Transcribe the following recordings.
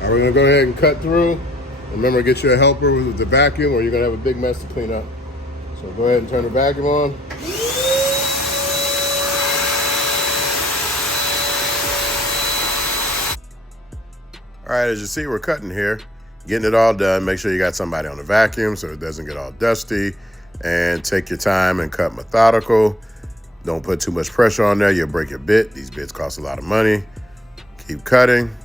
All right, we're gonna go ahead and cut through. Remember, get you a helper with the vacuum or you're gonna have a big mess to clean up. So go ahead and turn the vacuum on. All right, as you see, we're cutting here, getting it all done. Make sure you got somebody on the vacuum so it doesn't get all dusty. And take your time and cut methodical. Don't put too much pressure on there, you'll break your bit. These bits cost a lot of money. Keep cutting.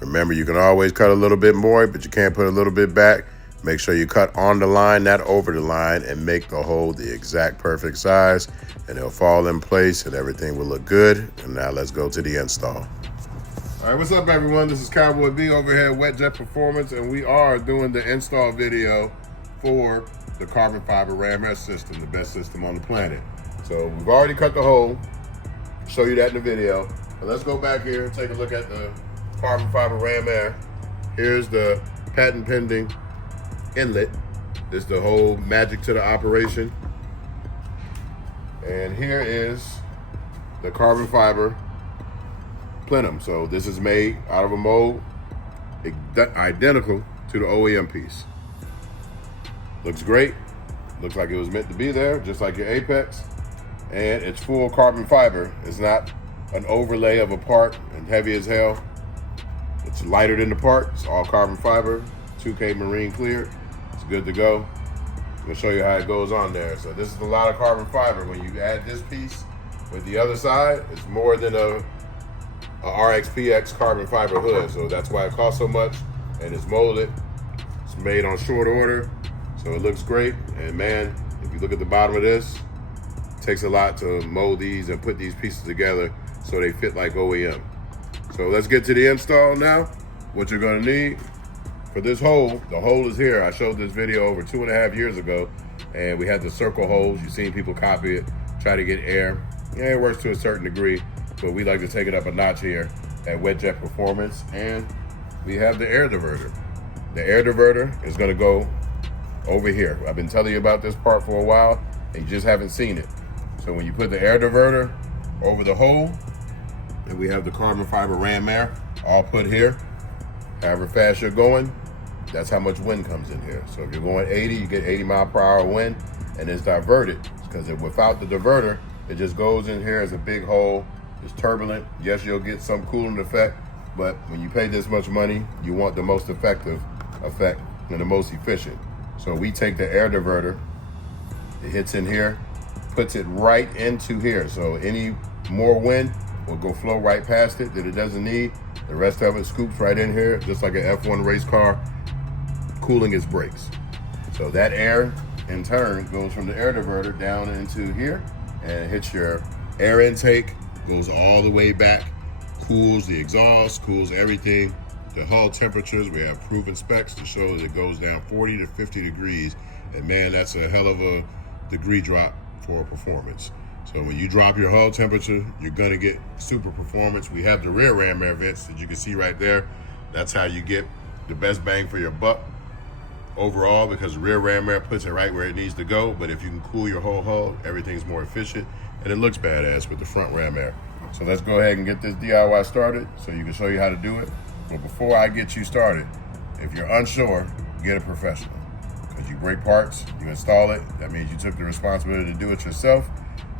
Remember, you can always cut a little bit more, but you can't put a little bit back. Make sure you cut on the line, not over the line, and make the hole the exact perfect size, and it'll fall in place and everything will look good. And now let's go to the install. All right, what's up everyone? This is Cowboy B over here at Wet Jet Performance, and we are doing the install video for the carbon fiber ram air system, the best system on the planet. So we've already cut the hole, show you that in the video. But let's go back here and take a look at the carbon fiber ram air. Here's the patent pending inlet. This is the whole magic to the operation. And here is the carbon fiber plenum. So this is made out of a mold identical to the OEM piece. Looks great. Looks like it was meant to be there, just like your Apex. And it's full carbon fiber. It's not an overlay of a part and heavy as hell. It's lighter than the part. It's all carbon fiber, 2K marine cleared. It's good to go. I'm gonna show you how it goes on there. So this is a lot of carbon fiber. When you add this piece with the other side, it's more than a RXPX carbon fiber hood. So that's why it costs so much, and it's molded. It's made on short order. So it looks great, and man, if you look at the bottom of this, it takes a lot to mold these and put these pieces together so they fit like OEM. So let's get to the install now. What you're gonna need for this hole, the hole is here. I showed this video over 2.5 years ago, and we had the circle holes. You've seen people copy it, try to get air. Yeah, it works to a certain degree, but we like to take it up a notch here at Wet Jet Performance, and we have the air diverter. The air diverter is gonna go over here. I've been telling you about this part for a while, and you just haven't seen it. So when you put the air diverter over the hole, and we have the carbon fiber ram air all put here, however fast you're going, that's how much wind comes in here. So if you're going 80, you get 80 mile per hour wind, and it's diverted, because without the diverter, it just goes in here as a big hole. It's turbulent. Yes, you'll get some cooling effect, but when you pay this much money, you want the most effective effect and the most efficient. So we take the air diverter, it hits in here, puts it right into here. So any more wind will go flow right past it that it doesn't need. The rest of it scoops right in here, just like an F1 race car, cooling its brakes. So that air, in turn, goes from the air diverter down into here, and it hits your air intake, goes all the way back, cools the exhaust, cools everything. The hull temperatures, we have proven specs to show that it goes down 40 to 50 degrees. And man, that's a hell of a degree drop for performance. So when you drop your hull temperature, you're gonna get super performance. We have the rear ram air vents that you can see right there. That's how you get the best bang for your buck overall, because the rear ram air puts it right where it needs to go. But if you can cool your whole hull, everything's more efficient, and it looks badass with the front ram air. So let's go ahead and get this DIY started so you can show you how to do it. But before I get you started, if you're unsure, get a professional. Because you break parts, you install it, that means you took the responsibility to do it yourself,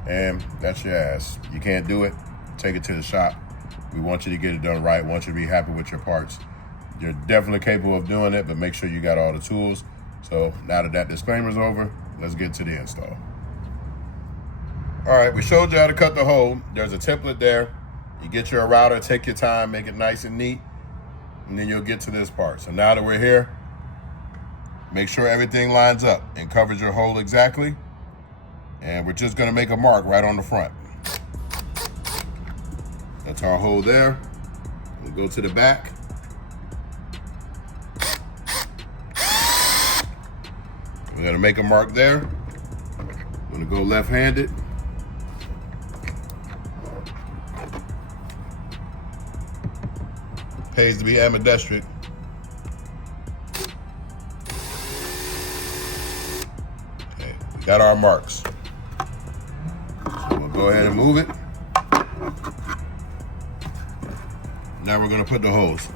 and that's your ass. You can't do it, take it to the shop. We want you to get it done right, want you to be happy with your parts. You're definitely capable of doing it, but make sure you got all the tools. So now that that disclaimer's over, let's get to the install. All right, we showed you how to cut the hole. There's a template there. You get your router, take your time, make it nice and neat, and then you'll get to this part. So now that we're here, make sure everything lines up and covers your hole exactly. And we're just gonna make a mark right on the front. That's our hole there. We'll go to the back. We're gonna make a mark there. I'm gonna go left-handed. Pays to be ambidextrous. Okay, we got our marks. So I'm gonna go ahead and move it. Now we're gonna put the holes.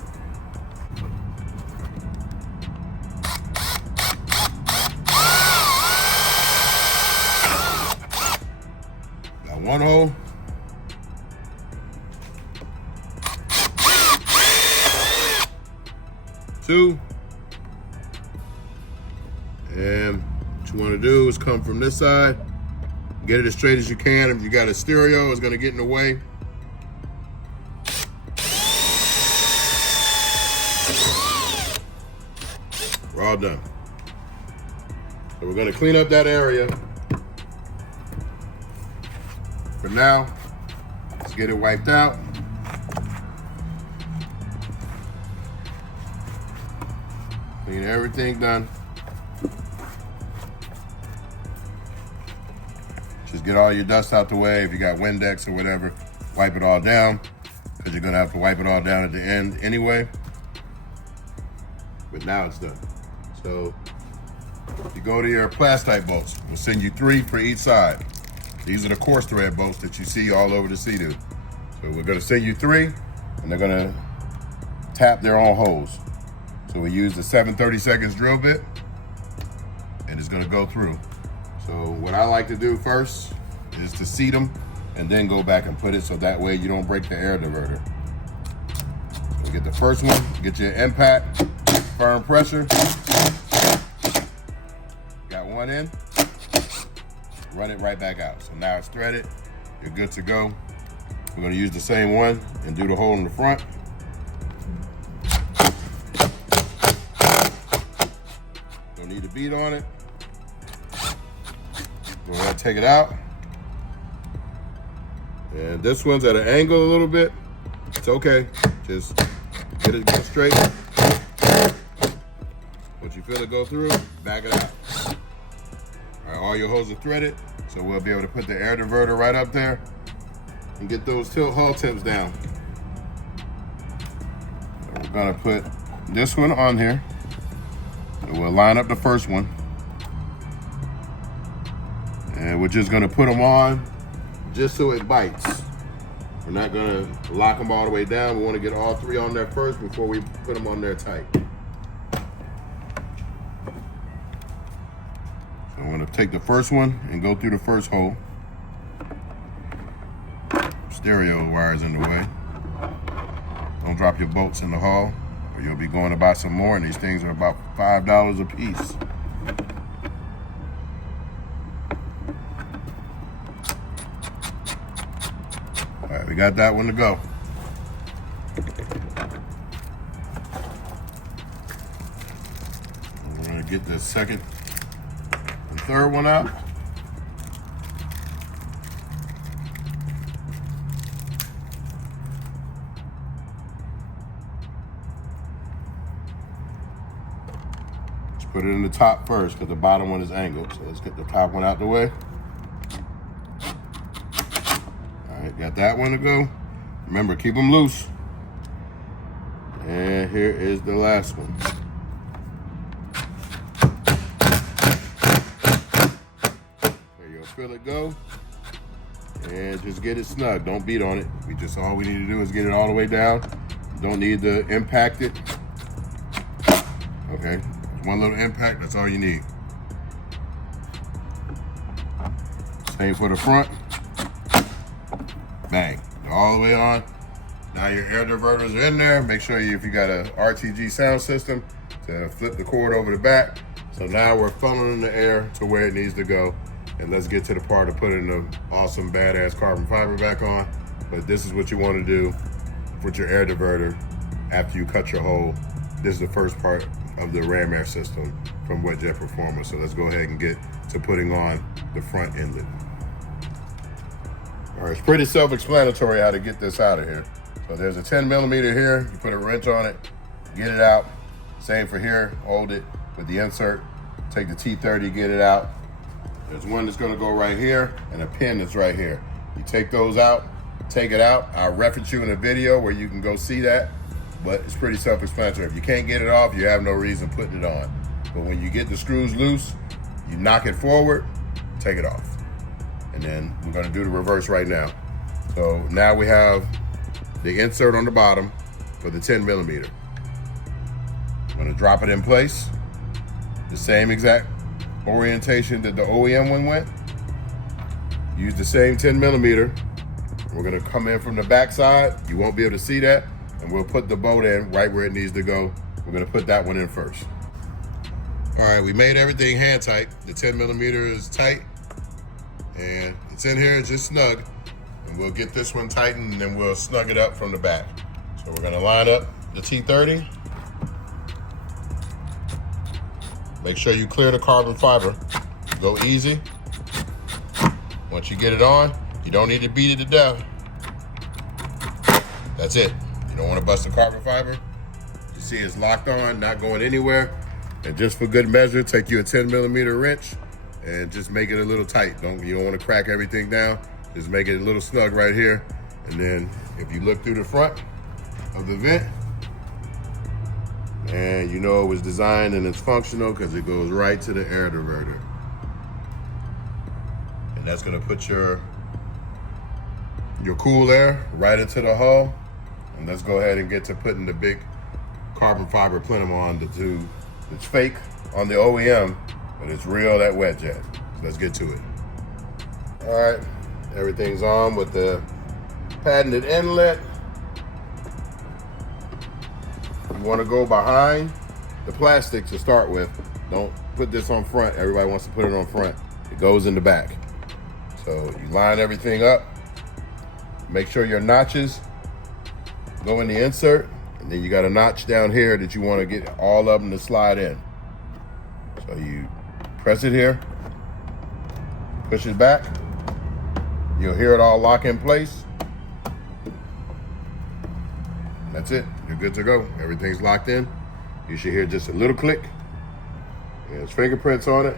One hole. Two. And what you want to do is come from this side, get it as straight as you can. If you got a stereo, it's going to get in the way. We're all done. So we're going to clean up that area. For now, let's get it wiped out. Clean everything done. Just get all your dust out the way. If you got Windex or whatever, wipe it all down, because you're gonna have to wipe it all down at the end anyway. But now it's done. So you go to your plastite bolts. We'll send you 3 for each side. These are the coarse thread bolts that you see all over the Seadoo. So we're gonna send you 3, and they're gonna tap their own holes. So we use the 7/32 drill bit, and it's gonna go through. So what I like to do first is to seat them and then go back and put it, so that way you don't break the air diverter. So get the first one, get your impact, firm pressure. Got one in, run it right back out. So now it's threaded, you're good to go. We're gonna use the same one and do the hole in the front. Don't need a bead on it. Go ahead and take it out. And this one's at an angle a little bit. It's okay. Just get it straight. Once you feel it go through, back it out. All right, all your holes are threaded, so we'll be able to put the air diverter right up there and get those tilt hull tips down. So we're gonna put this one on here. So we'll line up the first one. And we're just gonna put them on just so it bites. We're not gonna lock them all the way down. We wanna get all 3 on there first before we put them on there tight. So I'm gonna take the first one and go through the first hole. Stereo wire's in the way. Don't drop your bolts in the hull, or you'll be going to buy some more, and these things are about $5 a piece. All right, we got that one to go. We're gonna get the second and third one out. Let's put it in the top first, because the bottom one is angled. So let's get the top one out the way. Got that one to go. Remember, keep them loose. And here is the last one. There you go, feel it go. And just get it snug, don't beat on it. All we need to do is get it all the way down. Don't need to impact it. Okay, one little impact, that's all you need. Same for the front. Bang, all the way on. Now your air diverters are in there. Make sure if you got a RTG sound system, to flip the cord over the back. So now we're funneling the air to where it needs to go. And let's get to the part of putting the awesome, badass carbon fiber back on. But this is what you want to do with your air diverter after you cut your hole. This is the first part of the ram air system from Wetjet Performance. So let's go ahead and get to putting on the front inlet. All right, it's pretty self-explanatory how to get this out of here. So there's a 10mm here. You put a wrench on it, get it out. Same for here, hold it with the insert. Take the T30, get it out. There's one that's gonna go right here and a pin that's right here. You take those out, take it out. I'll reference you in a video where you can go see that, but it's pretty self-explanatory. If you can't get it off, you have no reason putting it on. But when you get the screws loose, you knock it forward, take it off. And then we're gonna do the reverse right now. So now we have the insert on the bottom for the 10mm. I'm gonna drop it in place. The same exact orientation that the OEM one went. use the same 10 millimeter. We're gonna come in from the back side. You won't be able to see that. And we'll put the bolt in right where it needs to go. We're gonna put that one in first. All right, we made everything hand tight. The 10 millimeter is tight and it's in here, it's just snug. And we'll get this one tightened and then we'll snug it up from the back. So we're gonna line up the T30. Make sure you clear the carbon fiber. Go easy. Once you get it on, you don't need to beat it to death. That's it. You don't want to bust the carbon fiber. You see it's locked on, not going anywhere. And just for good measure, take you a 10 millimeter wrench and just make it a little tight. You don't want to crack everything down. Just make it a little snug right here. And then if you look through the front of the vent, and you know it was designed and it's functional because it goes right to the air diverter. And that's gonna put your cool air right into the hull. And let's go ahead and get to putting the big carbon fiber plenum on the tube. It's fake on the OEM, but it's real at wet jet. So let's get to it. All right, everything's on with the patented inlet. You want to go behind the plastic to start with. Don't put this on front. Everybody wants to put it on front. It goes in the back. So you line everything up. Make sure your notches go in the insert. And then you got a notch down here that you want to get all of them to slide in. So you press it here, push it back. You'll hear it all lock in place. That's it, you're good to go. Everything's locked in. You should hear just a little click. There's fingerprints on it.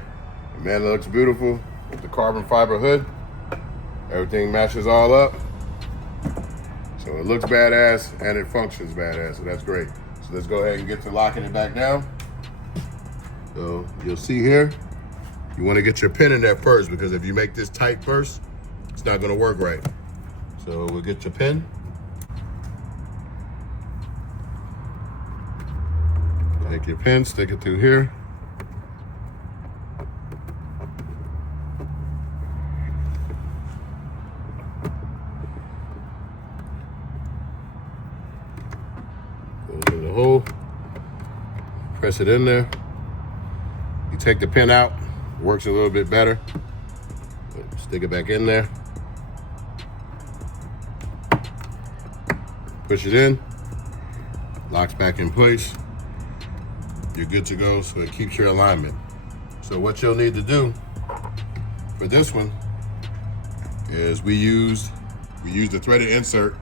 And man, it looks beautiful with the carbon fiber hood. Everything matches all up. So it looks badass and it functions badass, so that's great. So let's go ahead and get to locking it back down. So you'll see here, you want to get your pin in there first because if you make this tight first, it's not going to work right. So we'll get your pin. Take your pin, stick it through here. Goes in the hole. Press it in there. You take the pin out, it works a little bit better. Stick it back in there. Push it in. Locks back in place. You're good to go, so it keeps your alignment. So what you'll need to do for this one is we use the threaded insert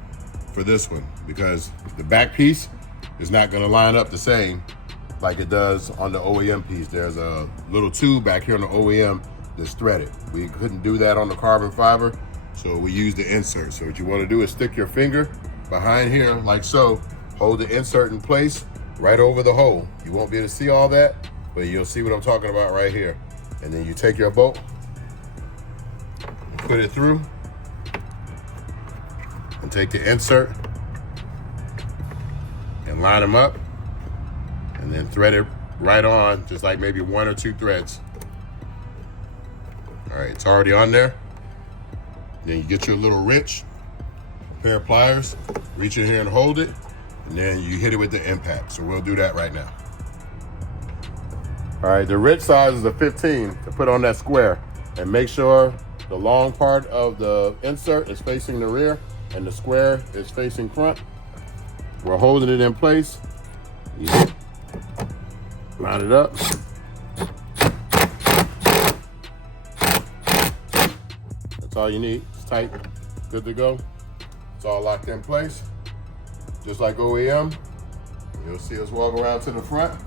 for this one because the back piece is not gonna line up the same like it does on the OEM piece. There's a little tube back here on the OEM that's threaded. We couldn't do that on the carbon fiber, so we use the insert. So what you wanna do is stick your finger behind here like so, hold the insert in place right over the hole. You won't be able to see all that, but you'll see what I'm talking about right here. And then you take your bolt, put it through, and take the insert and line them up, and then thread it right on, just like maybe 1 or 2 threads. All right, it's already on there. Then you get your little wrench, pair of pliers, reach in here and hold it, and then you hit it with the impact. So we'll do that right now. All right, the wrench size is a 15 to put on that square. And make sure the long part of the insert is facing the rear and the square is facing front. We're holding it in place. You line it up. That's all you need. It's tight, good to go. It's all locked in place. Just like OEM, you'll see us walk around to the front.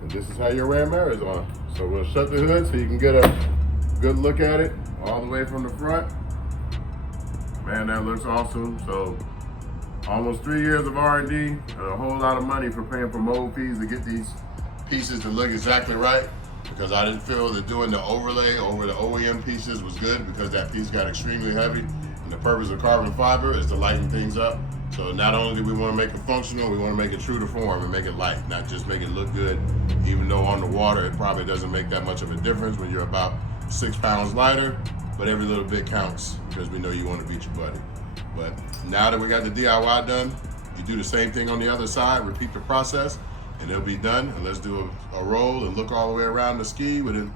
And this is how your rear mirror is on. So we'll shut the hood so you can get a good look at it all the way from the front. Man, that looks awesome. So almost 3 years of R&D and a whole lot of money for paying for mold fees to get these pieces to look exactly right, because I didn't feel that doing the overlay over the OEM pieces was good because that piece got extremely heavy. The purpose of carbon fiber is to lighten things up. So not only do we want to make it functional, we want to make it true to form and make it light, not just make it look good, even though on the water it probably doesn't make that much of a difference when you're about 6 pounds lighter, but every little bit counts because we know you want to beat your buddy. But now that we got the DIY done, you do the same thing on the other side, repeat the process, and it'll be done. And let's do a roll and look all the way around the ski with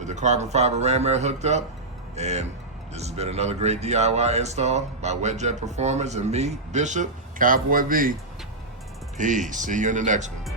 the carbon fiber ram air hooked up. And this has been another great DIY install by Wetjet Performance and me, Bishop, Cowboy B. Peace. See you in the next one.